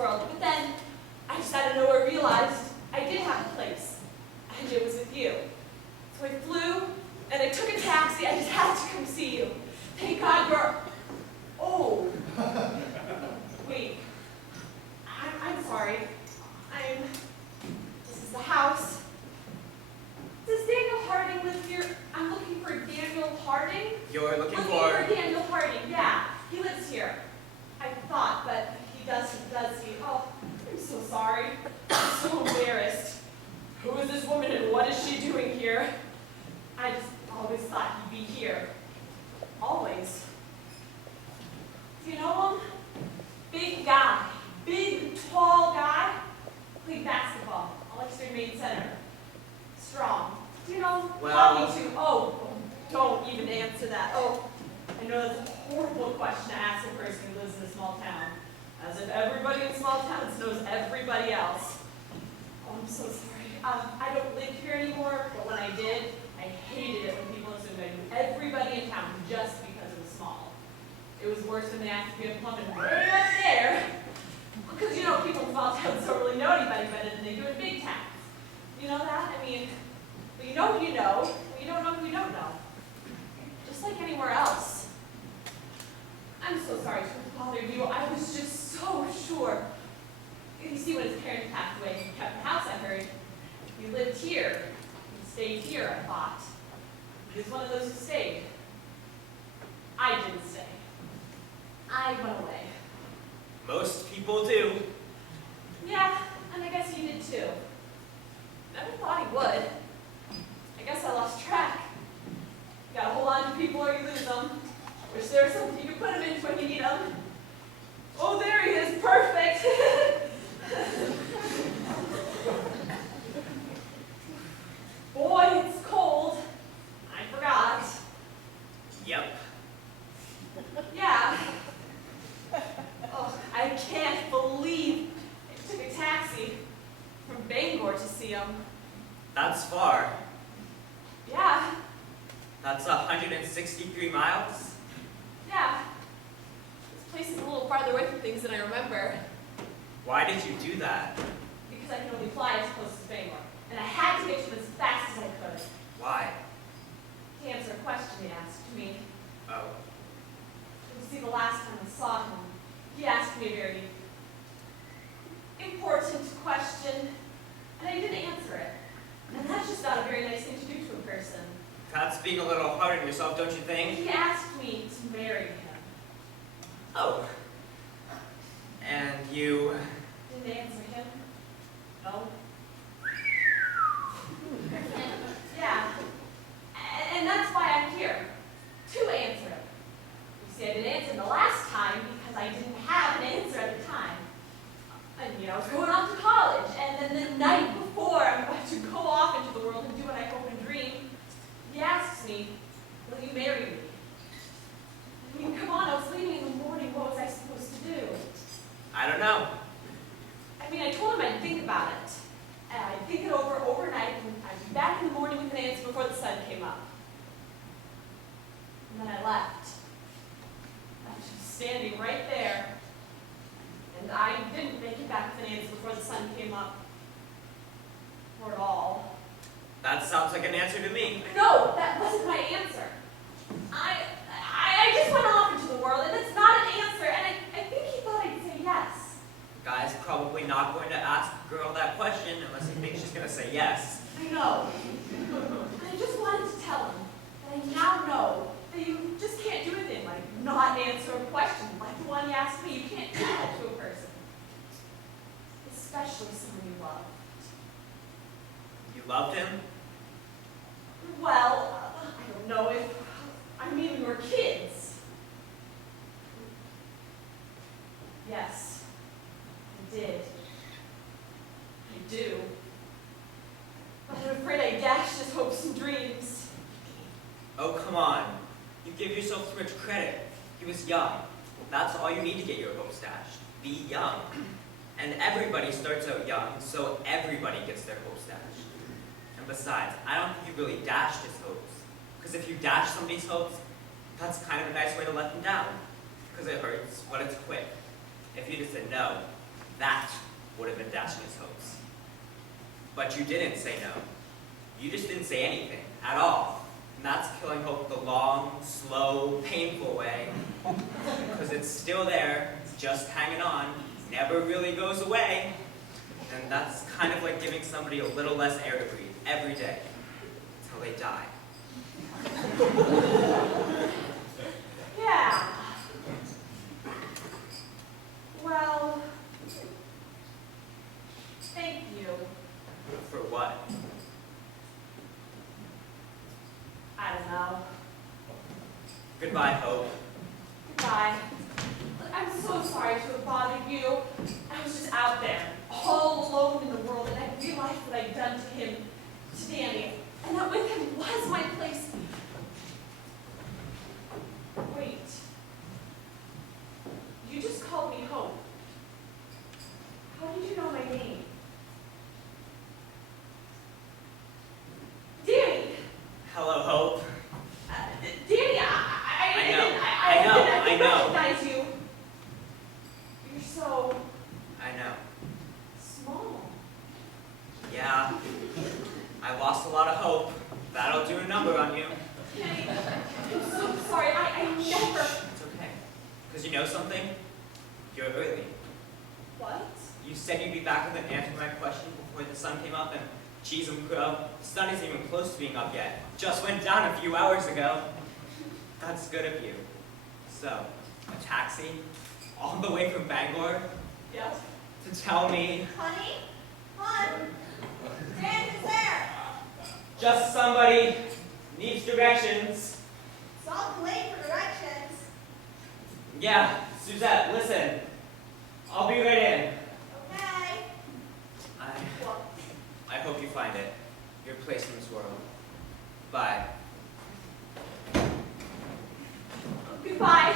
world. But then, I just out of nowhere realized I did have a place. And it was with you. So I flew, and I took a taxi. I just had to come see you. Thank God you're... Oh. Wait. I'm sorry. This is the house. Does Daniel Harding live here? I'm looking for Daniel Harding. You're looking for Daniel Harding, yeah. He lives here. I thought, but he does. Oh, I'm so sorry. I'm so embarrassed. Who is this woman and what is she doing here? I just always thought he'd be here. Always. Do you know him? Big guy. Big, tall guy. Played basketball. All-Extreme Maine Center. Strong. Do you know? Well... Me too. Oh, don't even answer that. Oh, I know that's a horrible question to ask a person who lives in a small town. As if everybody in small towns knows everybody else. Oh, I'm so sorry. I don't live here anymore, but when I did, I hated it when people assumed I knew everybody in town just because it was small. It was worse when they asked me to plumbing way up there. Because, you know, people in small towns don't really know anybody better than they do in big towns. You know that? I mean, but you know who you know, but you don't know who you don't know. Just like anywhere else. I'm so sorry to have bothered you. I was just so sure. You see, when his parents passed away, he kept the house, I heard. He lived here. He stayed here, I thought. He was one of those who stayed. I didn't stay. I went away. Most people do. Yeah, and I guess he did too. Never thought he would. I guess I lost track. You gotta hold on to people or you lose them. Wish there was something you could put him in when you need him. Oh, there he is. Perfect. Boy, it's cold. I forgot. Yep. Yeah. Oh, I can't believe I took a taxi from Bangor to see him. That's far. Yeah. That's 163 miles. Yeah. This place is a little farther away from things than I remember. Why did you do that? Because I can only fly as close as Bangor. And I had to get to him as fast as I could. Why? To answer a question he asked me. Oh. You see, the last time I saw him, he asked me a very important question, and I didn't answer it. And that's just not a very nice thing to do to a person. That's being a little hard on yourself, don't you think? He asked me to marry him. Oh. And you... Didn't answer him. No. Yeah. And that's why I'm here. To answer him. You see, I didn't answer him the last time because I didn't have an answer at the time. And, you know, I was going off to college. And then the night before I'm about to go off into the world and do what I hope and dream, he asks me, will you marry me? I mean, come on, I was leaving in the morning. What was I supposed to do? I don't know. I mean, I told him I'd think about it. And I'd think it over overnight, and I'd be back in the morning with an answer before the sun came up. And then I left. I was just standing right there. And I didn't make it back with an answer before the sun came up. Or at all. That sounds like an answer to me. No, that wasn't my answer. I just went off into the world, and it's not an answer, and I think he thought I'd say yes. The guy's probably not going to ask a girl that question unless he thinks she's going to say yes. I know. I just wanted to tell him that I now know that you just can't do anything like not answer a question like the one you asked me. You can't do that to a person. Especially someone you love. You loved him? Well, I don't know if... I mean, we were kids. Yes, I did. I do. But I'm afraid I dashed his hopes and dreams. Oh, come on. You give yourself too much credit. He was young. That's all you need to get your hopes dashed. Be young. And everybody starts out young, so everybody gets their hopes dashed. And besides, I don't think you really dashed his hopes. Because if you dash somebody's hopes, that's kind of a nice way to let them down. Because it hurts when it's quick. If you just said no, That would have been dashing his hopes. But you didn't say no. You just didn't say anything at all. And that's killing hope the long, slow, painful way. Because it's still there, just hanging on, never really goes away. And that's kind of like giving somebody a little less air to breathe every day until they die. Yeah. Well, thank you. For what? I don't know. Goodbye, Hope. Goodbye. Look, I'm so sorry to have bothered you. I was just out there, all alone in the world, and I realized what I'd done to him, to Danny, and that with him was my place. Wait. You just called me Hope. How did you know my name? Danny! Hello, Hope. Danny, I didn't recognize you. You're so I know. small. Yeah. I lost a lot of hope. That'll do a number on you. Danny, I'm so sorry. I never. It's okay. Because you know something? You're early. What? You said you'd be back with an answer to my question before the sun came up, and geez, crow, the sun isn't even close to being up yet. Just went down a few hours ago. That's good of you. So, a taxi, all the way from Bangor, Yes. to tell me Honey? Hon? Dan is there. just somebody needs directions. It's all too late for directions. Yeah, Suzette, listen. I'll be right in. Okay. Well, I hope you find it. Your place in this world. Bye. goodbye.